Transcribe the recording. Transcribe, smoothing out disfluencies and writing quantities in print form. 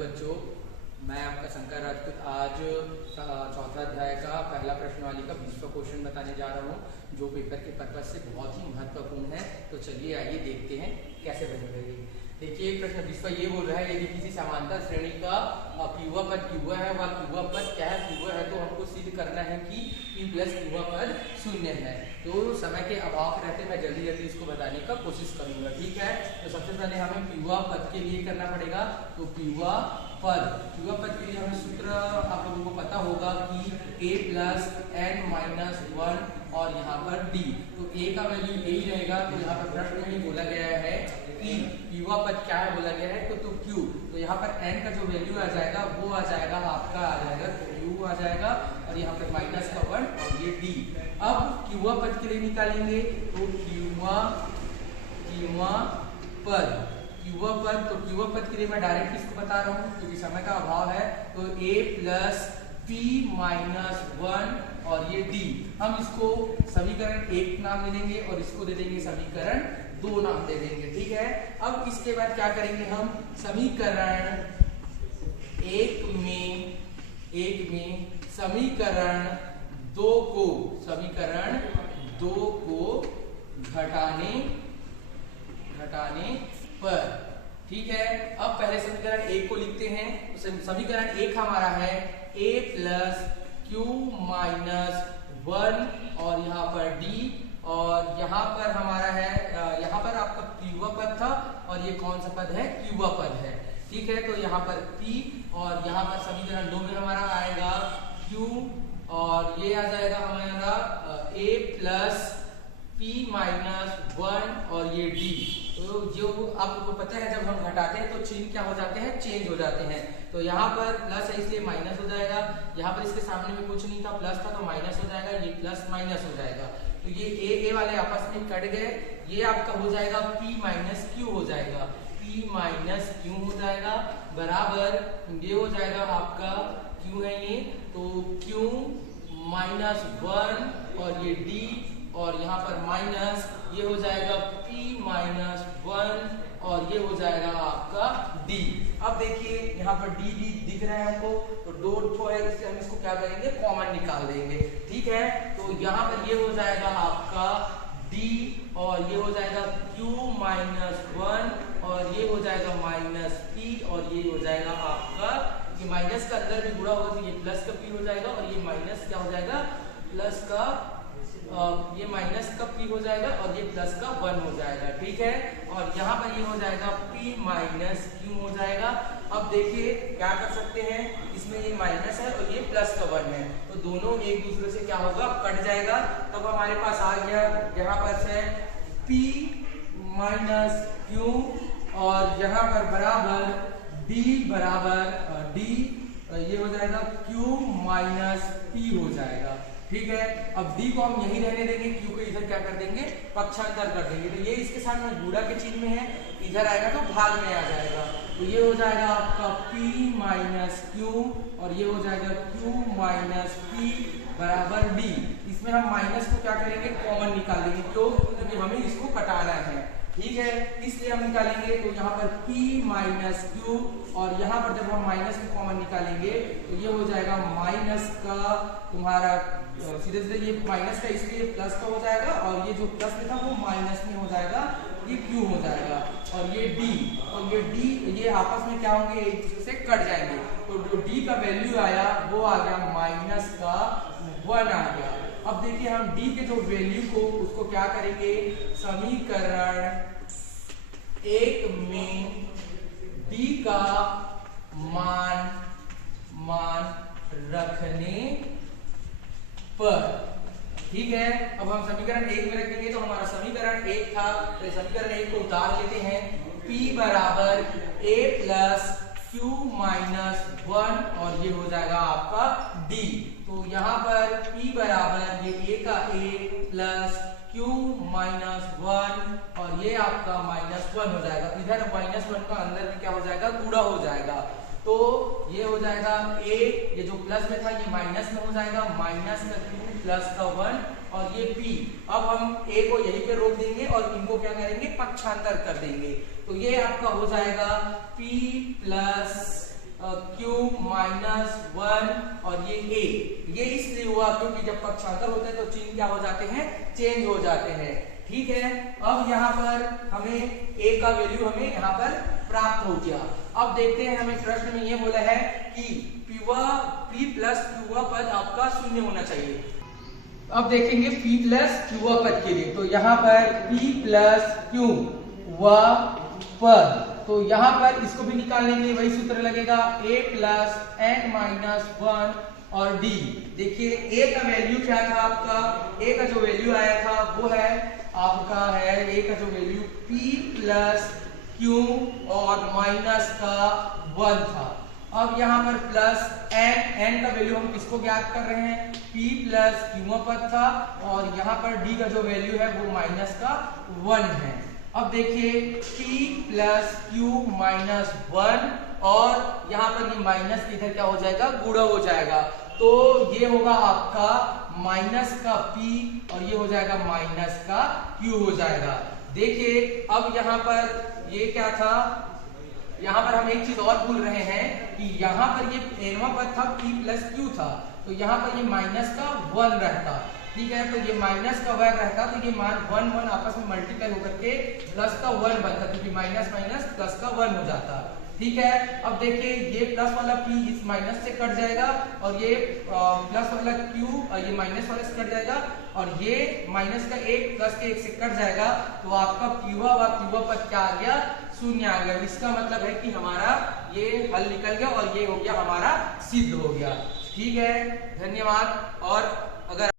बच्चों, मैं आपका शंकर राजपूत आज चौथा अध्याय का पहला प्रश्नवाली का 20वां क्वेश्चन बताने जा रहा हूँ, जो पेपर के पर्पज से बहुत ही महत्वपूर्ण है। तो चलिए आइए देखते हैं कैसे बनेगा। देखिए प्रश्न 20वां ये बोल रहा है, यदि किसी समांतर श्रेणी का क्यूआ पद क्यूआ है, वह क्यूआ पद क्या है, क्यूआ है, तो हमको सिद्ध करना है कि p प्लस क्यूआ पद शून्य है। तो समय के अभाव के रहते मैं जल्दी जल्दी इसको बताने का कोशिश करूंगा, ठीक है। तो सबसे पहले हमें क्यूआ पद के लिए करना पड़ेगा। तो क्यूआ पद के लिए हमें सूत्र आप लोगों को पता होगा कि a प्लस n माइनस 1 और यहाँ पर d। तो a का वैल्यू यही रहेगा। तो यहाँ पर प्रश्न में ही बोला गया है कि क्यूआ पद क्या है, बोला गया है तो q। तो यहाँ पर n का जो वैल्यू आ जाएगा वो आ जाएगा आपका आ जाएगा q आ जाएगा, और यहाँ पर माइनस का 1 और ये d। अब क्यूआ पद के लिए निकालेंगे तो क्यूआ पद के लिए मैं डायरेक्ट इसको बता रहा हूँ क्योंकि समय का अभाव है। तो a प्लस p माइनस 1 और ये d, हम इसको समीकरण 1 नाम दे देंगे और इसको दे देंगे समीकरण 2 नाम दे देंगे, ठीक है। अब इसके बाद क्या करेंगे, हम समीकरण 1 में समीकरण 2 को घटाने पर, ठीक है। अब पहले समीकरण 1 को लिखते हैं। तो समीकरण 1 हमारा है a प्लस क्यू माइनस 1 और यहाँ पर d, और यहाँ पर हमारा है यहाँ पर आपका क्यूआ पद था और ये कौन सा पद है, क्यूआ पद है, ठीक है। तो यहाँ पर p और यहाँ पर समीकरण 2 में हमारा आएगा q और ये आ जाएगा हमारा a प्लस p माइनस 1 और ये d। तो जो आप लोगों को पता है जब हम घटाते हैं तो चिन्ह क्या हो जाते हैं, चेंज हो जाते हैं। तो यहाँ पर प्लस है इसलिए माइनस हो जाएगा, यहाँ पर इसके सामने में कुछ नहीं था, प्लस था तो माइनस हो जाएगा, ये प्लस माइनस हो जाएगा। तो ये a वाले आपस में कट गए, ये आपका हो जाएगा p माइनस क्यू हो जाएगा, p माइनस क्यू हो जाएगा बराबर ये हो जाएगा आपका q है ये, तो q माइनस 1 और ये d और यहाँ पर माइनस ये हो जाएगा p माइनस 1 और ये हो जाएगा आपका d। अब देखिए यहाँ पर d दिख रहा है हमको, तो दो है इसलिए हम इसको क्या करेंगे, कॉमन निकाल देंगे, ठीक है। तो यहाँ पर ये हो जाएगा आपका d और ये हो जाएगा q माइनस 1 और ये हो जाएगा माइनस p और ये हो जाएगा आपका, ये माइनस का अंदर भी गुणा होगा तो ये प्लस का p हो जाएगा और ये माइनस क्या हो जाएगा, प्लस का ये माइनस का p हो जाएगा और ये प्लस का 1 हो जाएगा, ठीक है। और यहाँ पर ये हो जाएगा p माइनस q हो जाएगा। अब देखिए क्या कर सकते हैं, इसमें ये माइनस है और ये प्लस का 1 है, तो दोनों एक दूसरे से क्या होगा, कट जाएगा। तब हमारे पास आ गया यहाँ पर से p माइनस q और यहाँ पर बराबर d ये हो जाएगा q माइनस p हो जाएगा, ठीक है। अब d को हम यही रहने देंगे, q को इधर क्या कर देंगे, पक्षांतर कर देंगे। तो ये इसके साथ में गुणा के चिन्ह में है, इधर आएगा तो भाग में आ जाएगा। तो ये हो जाएगा आपका p माइनस q और ये हो जाएगा q माइनस p बराबर d। इसमें हम माइनस को क्या करेंगे, कॉमन निकाल देंगे, क्योंकि हमें इसको कटाना है, ठीक है, इसलिए हम निकालेंगे। तो यहाँ पर p माइनस q और यहाँ पर जब हम माइनस को कॉमन निकालेंगे तो ये हो जाएगा माइनस का तुम्हारा सीधे सीधे ये माइनस का इसलिए प्लस का हो जाएगा और ये जो प्लस में था वो माइनस में हो जाएगा, ये q हो जाएगा और ये d और ये d ये आपस में क्या होंगे, एक दूसरे से कट जाएंगे। तो जो d का वैल्यू आया वो आ गया माइनस का 1 आ गया। अब देखिए हम d के जो वैल्यू को उसको क्या करेंगे, समीकरण 1 में d का मान रखने पर, ठीक है। अब हम समीकरण 1 में रखेंगे तो हमारा समीकरण 1 था, तो समीकरण 1 को उतार लेते हैं। p बराबर a प्लस q माइनस 1 और ये हो जाएगा आपका d। तो यहाँ पर p बराबर ये a का a प्लस q माइनस 1 और ये आपका माइनस 1 हो जाएगा। इधर माइनस 1 का अंदर में क्या हो जाएगा, गुणा हो जाएगा। तो ये हो जाएगा a, ये जो प्लस में था ये माइनस में हो जाएगा, माइनस का q प्लस का 1 और ये p। अब हम a को यहीं पे रोक देंगे और इनको क्या करेंगे, पक्षांतर कर देंगे। तो ये आपका हो जाएगा p प्लस q माइनस 1 और ये इसलिए हुआ क्योंकि जब पक्षांतर होते हैं तो चिन्ह क्या हो जाते हैं, चेंज हो जाते हैं। ठीक है, अब यहाँ पर हमें a का वैल्यू हमें यहाँ पर प्राप्त हो गया। अब देखते हैं, हमें प्रश्न में ये बोला है कि p प्लस q पद आपका शून्य होना चाहिए। अब देखेंगे p प्लस q पद के लिए, तो यहाँ पर p प्लस q पद, तो यहाँ पर इसको भी निकालने के लिए वही सूत्र लगेगा, a प्लस n माइनस 1 और d। देखिए a का वैल्यू क्या था आपका, a का जो वैल्यू आया था वो है आपका है a का जो वैल्यू p प्लस q और माइनस का 1 था। अब यहाँ पर प्लस n का वैल्यू हम किसको ज्ञात कर रहे हैं, p प्लस q पद था, और यहाँ पर d का जो वैल्यू है वो माइनस का 1 है। अब देखिए p प्लस q माइनस 1 और यहाँ पर ये माइनस इधर क्या हो जाएगा, गुणा हो जाएगा, तो ये होगा आपका माइनस का p और ये हो जाएगा माइनस का q हो जाएगा। देखिए अब यहाँ पर ये क्या था, यहाँ पर हम एक चीज और भूल रहे हैं कि यहाँ पर ये nवां पद था p प्लस q था, तो यहाँ पर ये माइनस का 1 रहता। ठीक है, तो ये माइनस का 1 रहता, तो ये मान 1 आपस में मल्टीप्लाई होकर के प्लस का 1 बनता, क्योंकि माइनस माइनस प्लस का 1 हो जाता। ठीक है, अब देखिए ये प्लस वाला p इस माइनस से कट जाएगा और ये प्लस वाला q ये माइनस वाले से कट जाएगा और ये माइनस का 1 प्लस के 1 से कट जाएगा, तो आपका q पद क्या आ गया, शून्य आ गया। इसका मतलब है कि हमारा ये हल निकल गया और ये हो गया हमारा सिद्ध हो गया। ठीक है, धन्यवाद। और अगर